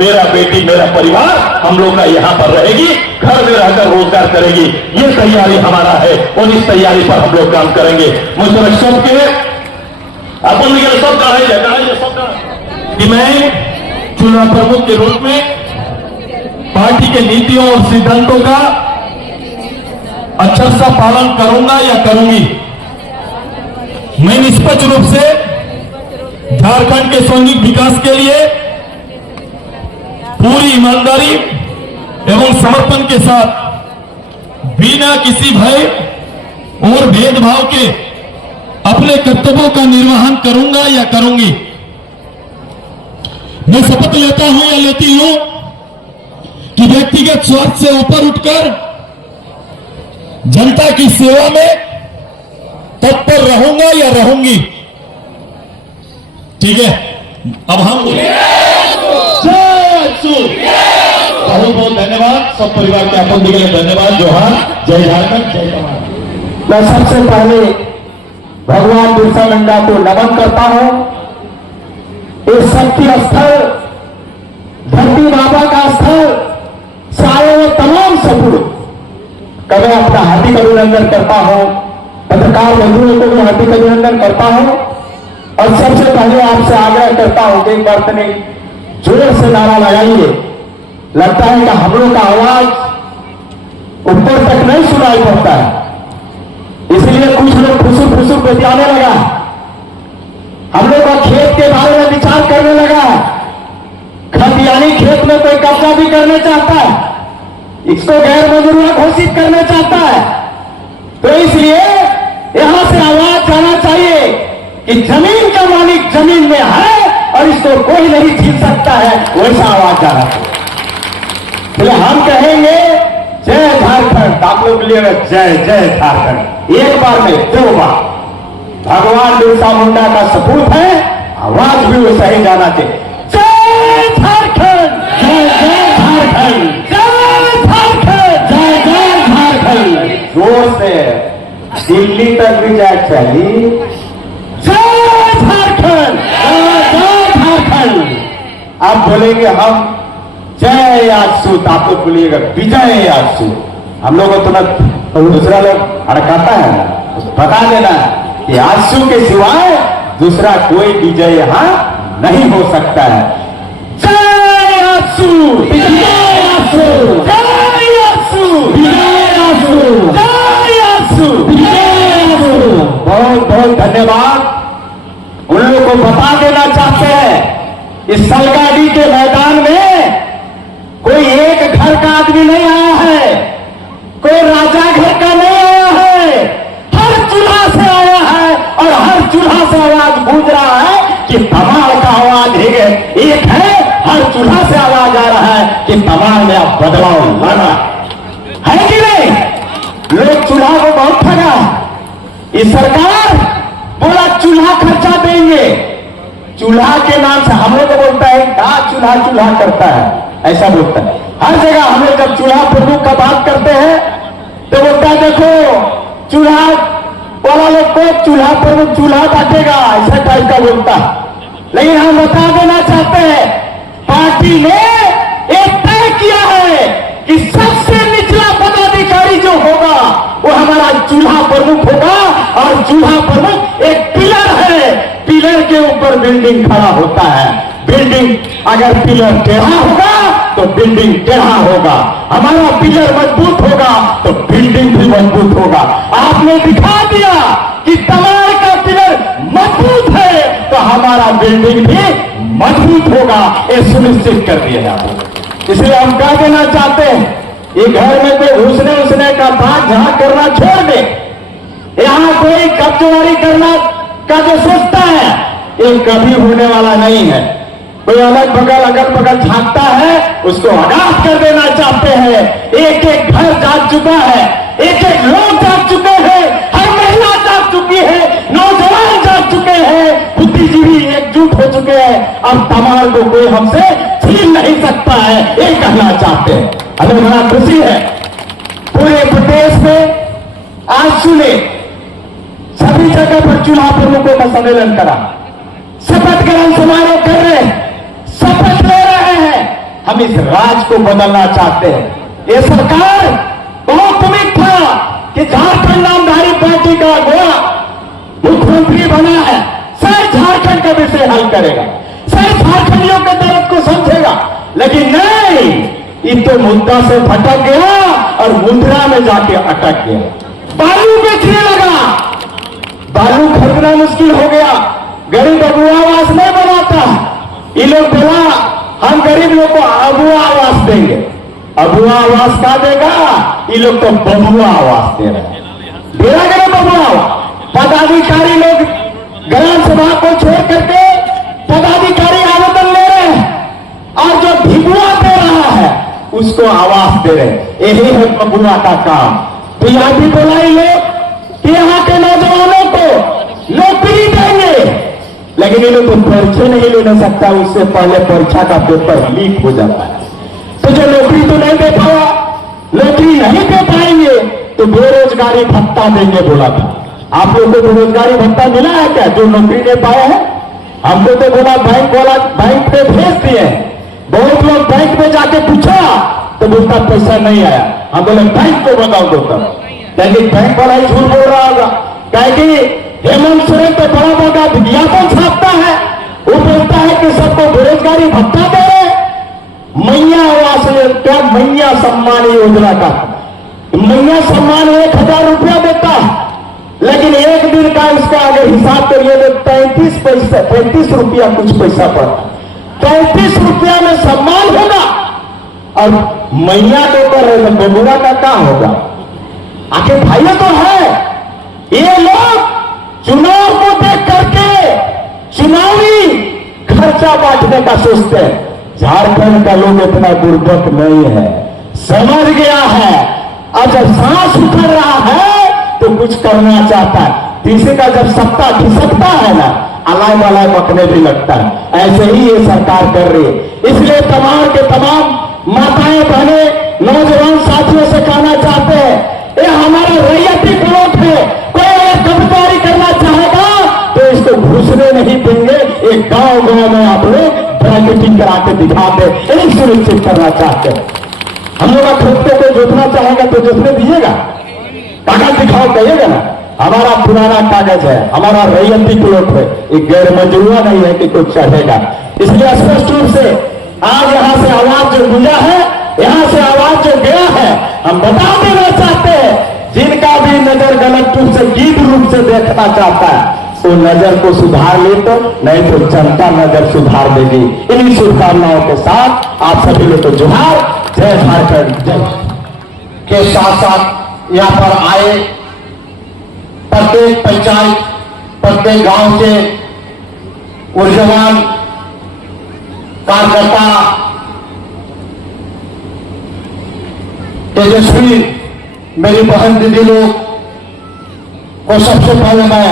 मेरा बेटी मेरा परिवार हम लोग का यहाँ पर रहेगी, घर में रहकर रोजगार करेगी। ये तैयारी हमारा है और इस तैयारी पर हम लोग काम करेंगे। मुझे सबके अपन सब कि मैं चुनाव प्रमुख के रूप में पार्टी के नीतियों और सिद्धांतों का अच्छा सा पालन करूंगा या करूंगी। मैं निष्पक्ष रूप से झारखंड के सौंगिक विकास के लिए पूरी ईमानदारी एवं समर्पण के साथ बिना किसी भय और भेदभाव के अपने कर्तव्यों का निर्वहन करूंगा या करूंगी। मैं शपथ लेता हूं या लेती हूं कि व्यक्तिगत स्वार्थ से ऊपर उठकर जनता की सेवा में तत्पर रहूंगा या रहूंगी। ठीक है, अब हम बहुत बहुत धन्यवाद सब परिवार के अपन के लिए धन्यवाद। जोहार, जय झारखंड, जय कमाल। मैं सबसे पहले भगवान बिरसा मुंडा को नमन करता हूं। इस शक्ति स्थल धरती बाबा का स्थल सारे में तमाम सपूत का मैं अपना हार्दिक अभिनंदन करता हूं। पत्रकार बंधुओं को मैं हार्दिक अभिनंदन करता हूं और सबसे पहले आपसे आग्रह करता हूं कि एक बार तने जोर से नारा लगाइए। लगता है कि हम लोग का आवाज ऊपर तक नहीं सुनाई पड़ता है, इसलिए कुछ लोग फुसुर बतियाने लगा, हम लोग का खेत के बारे में विचार करने लगा। खतियानी खेत में कोई कब्जा भी करना चाहता है, इसको गैर मंजूरिया घोषित करना चाहता है, तो इसलिए यहां से आवाज जाना चाहिए कि जमीन का मालिक जमीन में है और इसको कोई नहीं छीन सकता है। वैसा आवाज जाना चाहिए। इसलिए हम कहेंगे जय झारखंड, आप लोग लिए जय जय झारखंड। एक बार में 2 बार भगवान बिरसा मुंडा का सपूत है, आवाज भी वैसा ही जाना चाहिए। जय झारखंड, जय जय झारखंड, जय झारखंड, जय जय झारखंड। जोर से दिल्ली तक भी जाए चाहिए। जय झारखंड, जय जय झारखंड। आप बोलेंगे हम जय यादसूत, आप लोग बोलिएगा विजय यादसूत। हम लोग को तुरंत दूसरा लोग अड़काता है, बता देना कि आंसू के सिवाय दूसरा कोई विजय यहां नहीं हो सकता है। जय आंसू, जय आंसू, जय आंसू, जय आंसू, जय आंसू, जय आंसू। बहुत बहुत धन्यवाद। उन लोगों को बता देना चाहते हैं इस सलगाड़ी के मैदान में कोई एक घर का आदमी नहीं आया है, कोई राजा घर का नहीं आया है, हर चूल्हा से आया है और हर चूल्हा से आवाज गूंज रहा है कि तमाल का आवाज एक है। हर चूल्हा से आवाज आ रहा है कि तमाल में अब बदलाव लाना है कि नहीं। लोग चूल्हा को बहुत ठगा, इस सरकार बोला चूल्हा खर्चा देंगे, चूल्हा के नाम से हम लोग को बोलता है का चूल्हा करता है, ऐसा बोलता है। हर जगह हमें जब चूल्हा प्रमुख का बात करते हैं तो बोलता है देखो चूल्हा वाला लोग को चूल्हा प्रमुख चूल्हा बांटेगा, ऐसा टाइप का बोलता है। लेकिन हम बता देना चाहते हैं पार्टी ने एक तय किया है कि सबसे निचला पदाधिकारी जो होगा वो हमारा चूल्हा प्रमुख होगा, और चूल्हा प्रमुख एक पिलर है, पिलर के ऊपर बिल्डिंग खड़ा होता है। बिल्डिंग अगर पिलर टेढ़ा होगा तो बिल्डिंग टेढ़ा होगा, हमारा पिलर मजबूत होगा तो बिल्डिंग भी मजबूत होगा। आपने दिखा दिया कि तमाड़ का पिलर मजबूत है तो हमारा बिल्डिंग भी मजबूत होगा, ये सुनिश्चित कर दिया आपने। इसलिए हम कह देना चाहते हैं ये घर में कोई घुसने उसने का बात जहां करना छोड़ दे। यहां कोई कब्जेदारी करना का जो सोचता है ये कभी होने वाला नहीं है। कोई अलग बगल अगल बगल झांकता है उसको आगाह कर देना चाहते हैं। एक एक घर जाग चुका है, एक एक लोग जाग चुके हैं, हर महिला जाग चुकी है, नौजवान जाग चुके हैं, बुद्धिजीवी एकजुट हो चुके हैं। अब तमाड़ को कोई हमसे छीन नहीं सकता है, ये कहना चाहते हैं। हमें बड़ा खुशी है पूरे प्रदेश में आज सुने सभी जगह पर चूल्हा प्रमुखों का सम्मेलन करा, शपथ ग्रहण समारोह कर रहे हैं, शपथ ले रहे हैं। हम इस राज को बदलना चाहते हैं। ये सरकार बहुत उम्मीद था कि झारखंड नामधारी पार्टी का अगुवा मुख्यमंत्री बना है, शायद झारखंड का विषय हल करेगा, शायद झारखंडियों के दर्द को समझेगा, लेकिन नहीं, ये तो मुद्दा से भटक गया और मुद्रा में जाके अटक गया। बालू बेचने लगा, बालू खरीदना मुश्किल हो गया, गरीब अबुआ आवास नहीं बनाता। ये लोग बोला हम गरीब लोग को अबुआ आवास देंगे। अबुआ आवास का देगा, ये लोग तो बबुआ आवास दे रहे हैं। देना गया बबुआ आवास। पदाधिकारी लोग ग्राम सभा को छोड़ करके पदाधिकारी आवेदन ले रहे हैं और जो भिगुआ दे रहा है उसको आवास दे रहे। यही है बबुआ का काम। तो यहां भी बोला ये लोग कि यहाँ के नौजवानों को नौकरी देंगे, लेकिन ये लोग तो परीक्षा नहीं ले सकता, उससे पहले परीक्षा का पेपर लीक हो जाता है। तो जो नौकरी तो नहीं दे पाया, नौकरी नहीं दे पाएंगे तो बेरोजगारी भत्ता देंगे बोला था। आप लोग को बेरोजगारी भत्ता मिला है क्या जो नौकरी दे पाए हैं? हमको तो बोला बैंक वाला बैंक पे भेज दिए। बहुत लोग बैंक में जाके पूछा तो बोलता पैसा नहीं आया। हम बोले बैंक को बताओ दो तब, क्योंकि बैंक वाला ही झूठ बोल रहा होगा। क्योंकि हेमंत सोरेन तो बड़ा बड़ा विज्ञापन छापता है, वो बोलता है कि सबको बेरोजगारी भत्ता दे रहे। मैया आवास क्या मैया सम्मान योजना का मैया सम्मान 1000 रुपया देता है, लेकिन एक दिन का उसका अगर हिसाब करिए तो 35 रुपया कुछ पैसा पड़ता। 35 रुपया में सम्मान होगा और मैया तो कर रहे तो बबुआ का क्या होगा? आखिर भाइयों तो है, ये लोग चुनाव को देख करके चुनावी खर्चा बांटने का सोचते हैं। झारखंड का लोग इतना दुर्बक नहीं है, समझ गया है। अब जब सांस उखड़ रहा है तो कुछ करना चाहता है, किसी का जब सत्ता खिसकता है ना अलाय बलाय बकने भी लगता है। ऐसे ही ये सरकार कर रही है। इसलिए तमाम के तमाम माताएं बहने नौजवान साथियों से कहना चाहते हैं ये हमारा रैयती प्लॉट है, कोई अगर कब्जेदारी करना चाहेगा तो इसको घुसने नहीं देंगे। एक गांव गांव में आप लोग ब्रैकेटिंग करा के दिखा दे, यही सुनिश्चित करना चाहते हैं। हम लोग खेतों को जोतना चाहेगा तो जोतने दीजिएगा, कागज दिखाओ कहिएगा ना, हमारा पुराना कागज है, हमारा रैयती प्लॉट है, एक गैर मंजूरा नहीं है कि कुछ चढ़ेगा। इसलिए स्पष्ट रूप से आज यहां से आवाज जो गूंजा है, यहां से आवाज जो गया है, हम बता देना चाहते हैं जिनका भी नजर गलत रूप से गीत रूप से देखना चाहता है वो नजर को सुधार ले, तो नहीं तो जनता नजर सुधार देगी। इन्हीं शुभकामनाओं के साथ आप सभी लोग को जोहार, जय झारखंड जय के साथ साथ यहाँ पर आए प्रत्येक पंचायत प्रत्येक गांव के ऊर्जावान कार्यकर्ता तेजस्वी मेरी बहन दीदी लोग को सबसे पहले मैं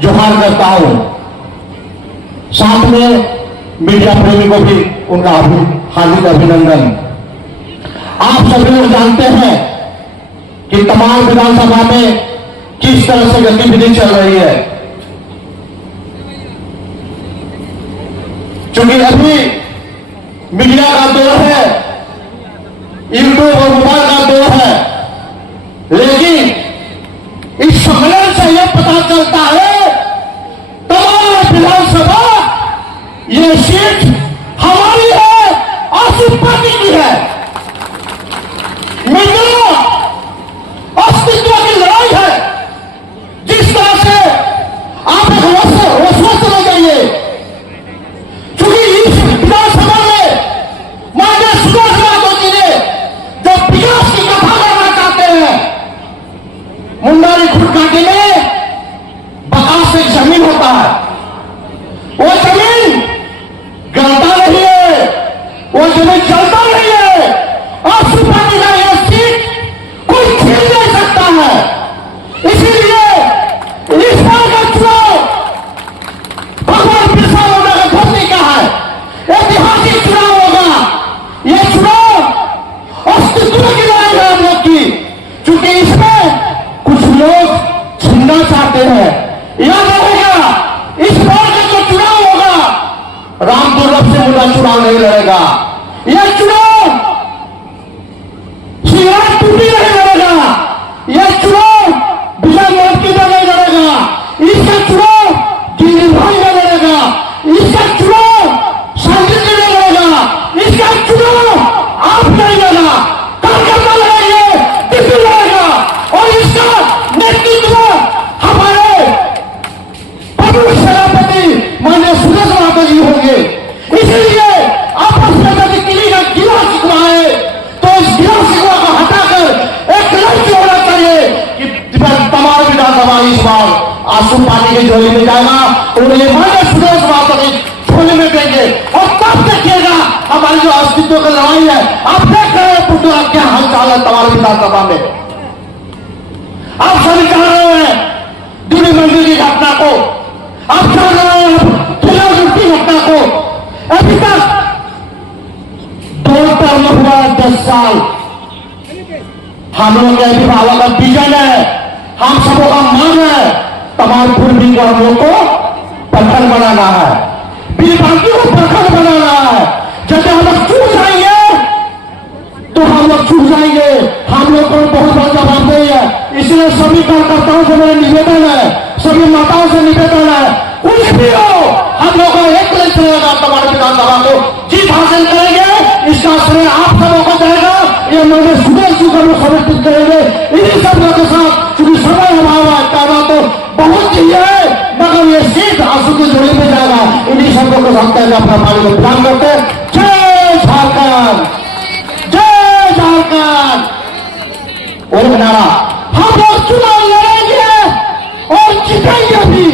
जोहार करता हूं। साथ में मीडिया प्रेमी को भी उनका हार्दिक अभिनंदन। आप सभी लोग जानते हैं कि तमाम विधानसभा में किस तरह से गतिविधि चल रही है। क्योंकि अभी मीडिया का दौर है, यूट्यूब और मोबाइल का दौर है, लेकिन इस सम्मेलन से यह पता चलता है तमाम विधानसभा ये सीट हमारी है, आसिफ पार्टी की है। मित्रों, अस्तित्व की लड़ाई है। जिस तरह से आप एक हौसला चले जाइए, क्योंकि इस विधानसभा में माननीय सुभाष यादव जी ने जो विकास की कथा करना चाहते हैं, मुंडारी खुर्द घाटी में बकास एक जमीन होता है, वो जमीन गलता नहीं है, वो जमीन चलता नहीं है। आसिफ पार्टी का यह सीट कोई छीन नहीं सकता है। इसीलिए इस बार का चुनाव भगवान बिरसा मुंडा का धरती का है, ऐतिहासिक चुनाव होगा। यह चुनाव अस्तित्व की लड़ाई है हम लोग की, क्योंकि इसमें कुछ लोग छीनना चाहते हैं। याद रहेगा, इस बार का जो चुनाव होगा, राम दुर्लभ से मुंडा चुनाव नहीं लड़ेगा। यह चुनाव शिवराज टूटी नहीं लड़ेगा। यह चुनाव बिना मौत की नहीं लड़ेगा। इसका चुनाव दिल्ली भाई में लड़ेगा। इसका चुनाव शांति जी में लड़ेगा। इसका चुनाव आप नहीं लड़ा, कार्यकर्ता लड़ेंगे, दिल्ली लड़ेगा। और इसका नेतृत्व हमारे प्रमुख सेनापति माननीय सुरेश महतो जी होंगे। इसलिए आपस में यदि किसी का गिला शिकवा है, तो इस गिला शिकवा को हटाकर एक लक्ष्य होना चाहिए कि तमाम विधानसभा इस बार आसिफ पार्टी की झोली में जाएगा, उन्हें माननीय सुरेश महतो की झोली में देंगे। और तब देखिएगा हमारी जो अस्तित्व की लड़ाई है, आप देख रहे हैं पुटुआ क्या हालचाल है तमाम विधानसभा में। आप सभी जान रहे हैं दिल्ली मंदिर की घटना को, आप जान रहे हैं फिलहाल की घटना को। अभी तक 2 टर्म हुआ 10 साल। हम लोग के अभिभावक का विजन है, हम सबों का मांग है, तमाम पूर्वी को हम लोग को प्रखंड बनाना है, बीरबांकी को प्रखंड बनाना है। जब हम लोग चूक जाएंगे तो हम लोग चूक जाएंगे। हम लोग को बहुत बड़ा जवाबदेही है। इसलिए सभी कार्यकर्ताओं से मेरा निवेदन है, सभी माताओं से निवेदन है, कुछ भी हो हम लोग को एक लक्ष्य रहेगा, तमाम विधानसभा को जीत हासिल करेंगे। इसका श्रेय आप सबों को जाएगा। ये मैंने सुदेश जी को समर्पित करेंगे। इन्हीं सब लोगों के साथ चूंकि समय अभाव है, कहना तो बहुत ही है, मगर ये सीट आंसू की झोली में जाएगा। इन्हीं शब्दों को हम कहकर अपना पानी को प्रदान करते हैं। जय झारखंड, जय झारखंड। और नारा हम लोग चुनाव लड़ेंगे और जीतेंगे भी।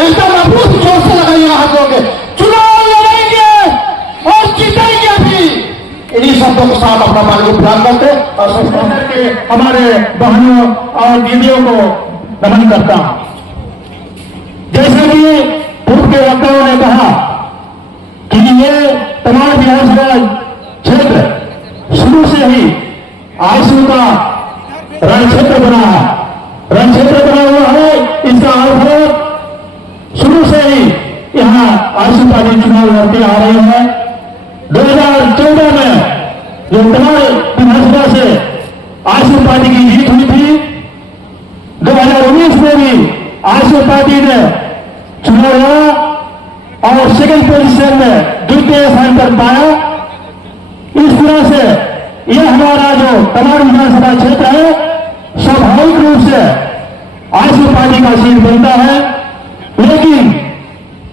एकदम अद्भुत जोर से लगाइएगा हाथों के, चुनाव लड़ेंगे और जीतेंगे भी। इन्हीं शब्दों के साथ अपना पानी को प्रदान करते और हमारे बहनों और दीदियों को नमन करता हूं। जैसा कि पूर्व के वक्ताओं ने कहा कि ये तमाम विधानसभा क्षेत्र शुरू से ही आयसू का रण क्षेत्र बना है, रण क्षेत्र बना हुआ है। इसका अनुभव शुरू से ही यहाँ आयसू पार्टी चुनाव लड़ते आ रहे हैं। 2014 में जो तमाम विधानसभा से आयसू पार्टी की जीत हुई थी, 2019 में भी आयसू पार्टी ने चुनाव लड़ा और सेकंड पोजीशन में द्वितीय स्थान पर पाया। इस तरह से यह हमारा जो तमाम विधानसभा क्षेत्र है, स्वाभाविक रूप से आयसू पार्टी का सीट बनता है। लेकिन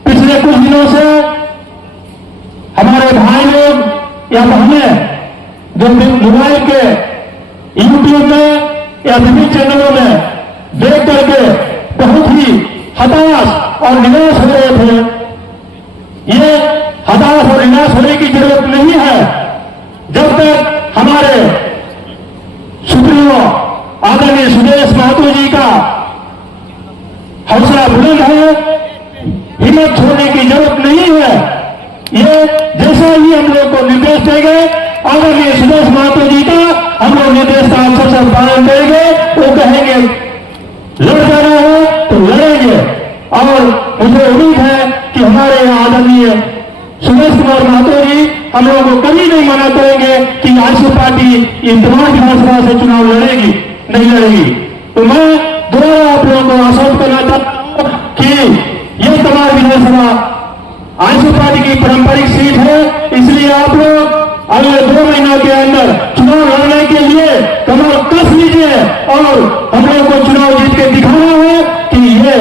पिछले कुछ दिनों से हमारे भाई लोग या बहनें जो मोबाइल के यूट्यूब में या विभिन्न चैनलों में देख करके बहुत ही हताश और निराश हो रहे थे। ये हताश और निराश होने की जरूरत नहीं है। जब तक हमारे सुप्रीमो आदरणीय सुदेश महतो जी का हौसला बुलंद है, हिम्मत छोड़ने की जरूरत नहीं है। ये जैसा ही हम लोग को निर्देश देंगे आदरणीय सुरेश महतो जी का हम लोग निर्देश का अवसर से पालन करेंगे। वो कहेंगे लड़ जाना है तो लड़ेंगे, और मुझे उम्मीद है कि हमारे यहाँ आदरणीय सुरेश कुमार महतो जी हम लोगों को कभी नहीं मना करेंगे कि आजसू पार्टी इन तमाम विधानसभा से चुनाव लड़ेगी, नहीं लड़ेगी। तो मैं दोबारा आप लोगों को आश्वस्त करना चाहता हूं कि यह तमाम विधानसभा आजसू पार्टी की पारंपरिक सीट है, इसलिए आप लोग अगले 2 महीनों के अंदर चुनाव लड़ने के लिए कमर कस लीजिए और हम लोगों को चुनाव जीत के दिखाना है कि ये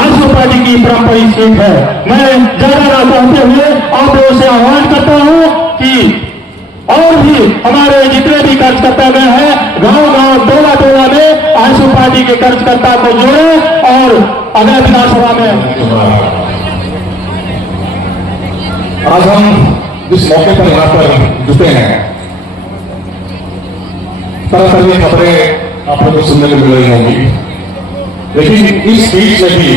आजसू पार्टी की पारंपरिक सीट है। मैं ज्यादा ना कहते हुए आप लोगों से आह्वान करता हूं कि और भी हमारे जितने भी कार्यकर्ता गए हैं गांव-गांव, टोला-टोला में आजसू पार्टी के कार्यकर्ता को जोड़े और अगले विधानसभा में। आज हम जिस मौके पर यहाँ पर जुटे हैं, तरह तरह की खबरें आप लोगों को सुनने को मिल रही होंगी, लेकिन इस बीच में भी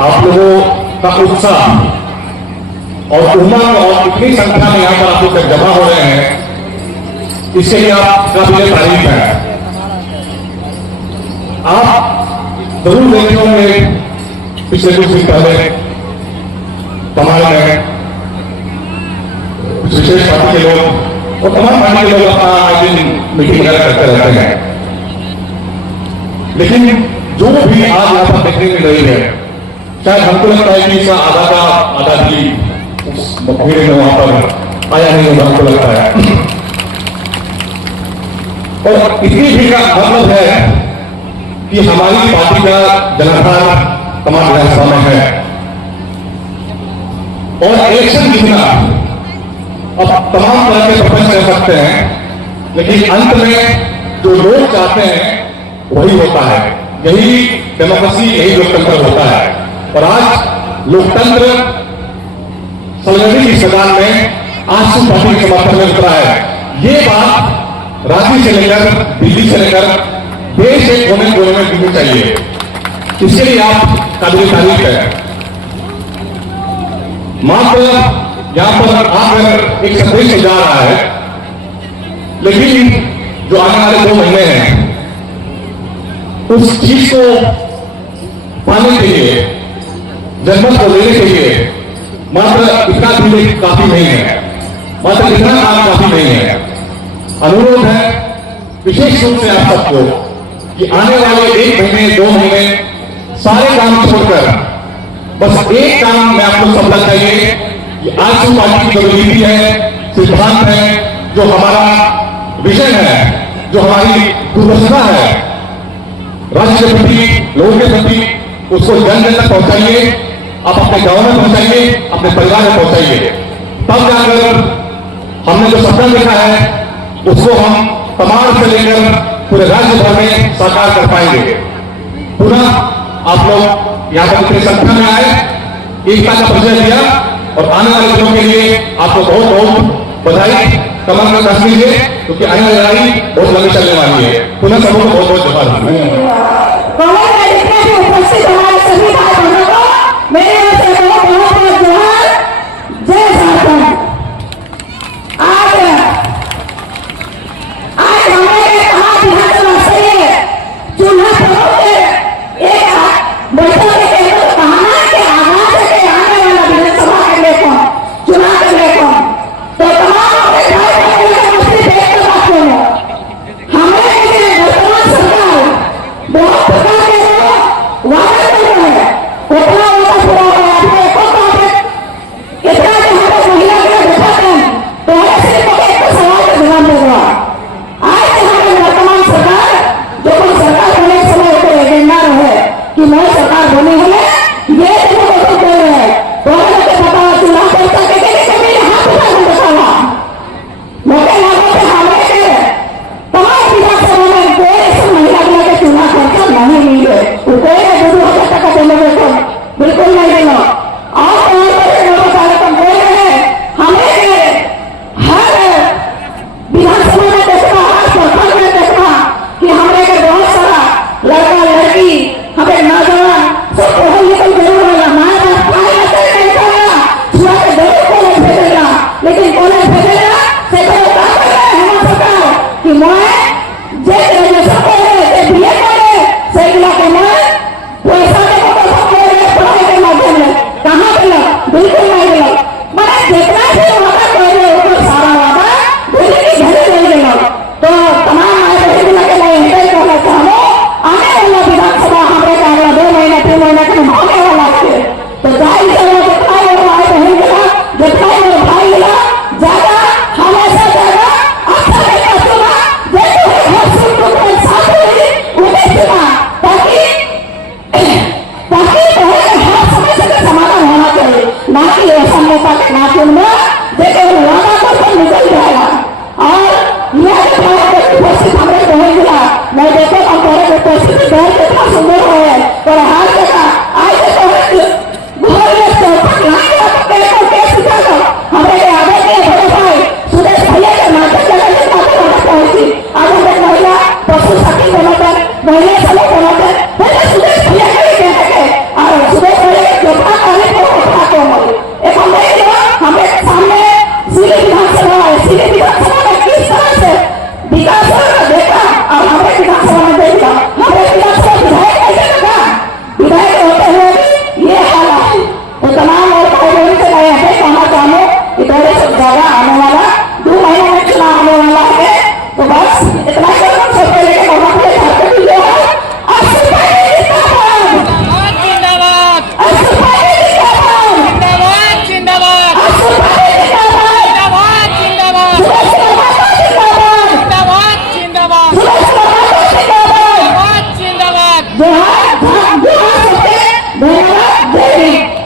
आप लोगों का उत्साह और उमंग और इतनी संख्या में यहाँ पर आप लोग जमा हो रहे हैं, इसके लिए आपका भी तारीफ है। आप जरूर देखे होंगे पिछले कुछ दिन पहले कमाल में कुछ विशेष पार्टी के लोग और तमाम पार्टी के लोग अपना आज दिन मीटिंग वगैरह करते रहते हैं, लेकिन जो भी आज यहाँ पर देखने मिल रही है, शायद हमको लगता है कि इसका आधा भी उस भीड़ में वहां पर आया नहीं होगा, हमको लगता है। और इतनी भीड़ का मतलब है कि हमारी पार्टी का जनाधार तमाम विधानसभा में है और इलेक्शन जीतना अब तमाम तरह के प्रपंच रह सकते हैं, लेकिन अंत में जो लोग चाहते हैं वही होता है। यही डेमोक्रेसी, यही लोकतंत्र होता है। और आज लोकतंत्र सलगड़ी की सदान में आजसू पार्टी के समर्थन में उतरा है। ये बात राज्य से लेकर दिल्ली से लेकर देश के कोने कोने में दिखनी चाहिए, इसके लिए आप काबिल तारीफ है। मात्र यहां पर आकर एक संदेश जा रहा है, लेकिन जो आने वाले 2 महीने हैं उस चीज को पाने के लिए, जनमत को लेने के लिए मात्र इतना भी काफी नहीं है, मात्र इतना काम काफी नहीं है। अनुरोध है विशेष रूप से आप सबको कि आने वाले 1 महीने 2 महीने सारे काम छोड़कर बस एक काम में आपको समझना चाहिए कि आजसू पार्टी की जो नीति है, सिद्धांत है, जो हमारा विजन है, जो हमारी दूरदर्शिता है राज्य के प्रति, लोगों के प्रति, उसको जन जन तक पहुंचाइए। आप अपने गांव में पहुंचाइए, अपने परिवार में पहुंचाइए, तब जाकर हमने जो सपना देखा है उसको हम तमाम से लेकर पूरे राज्य भर में साकार कर पाएंगे। पुनः आप लोग यहाँ पर इतनी संख्या में आए, एकता का परिचय दिया और आने वाले दिनों के लिए आपको बहुत बहुत बधाई। कमर में कस लीजिए क्योंकि आने वाली लड़ाई बहुत लंबी चलने वाली है। पुनः सबको बहुत बहुत धन्यवाद। उपस्थित हमारे सभी भाई बहनों को मेरे ओर से बहुत बहुत जोहार, जय झारखंड। आज हमारे कहा विधानसभा से चुनाव प्रमुख एक बैठक के कहना के आगाज के आने वाला विधानसभा के लेकर चुनाव के लेकर तो तमाम भाई बहनों को मुझसे देख कर बात करो। हमें वर्तमान सरकार बहुत प्रकार के वादा कर रहे हैं, उतना पूरा हो गया। उनमें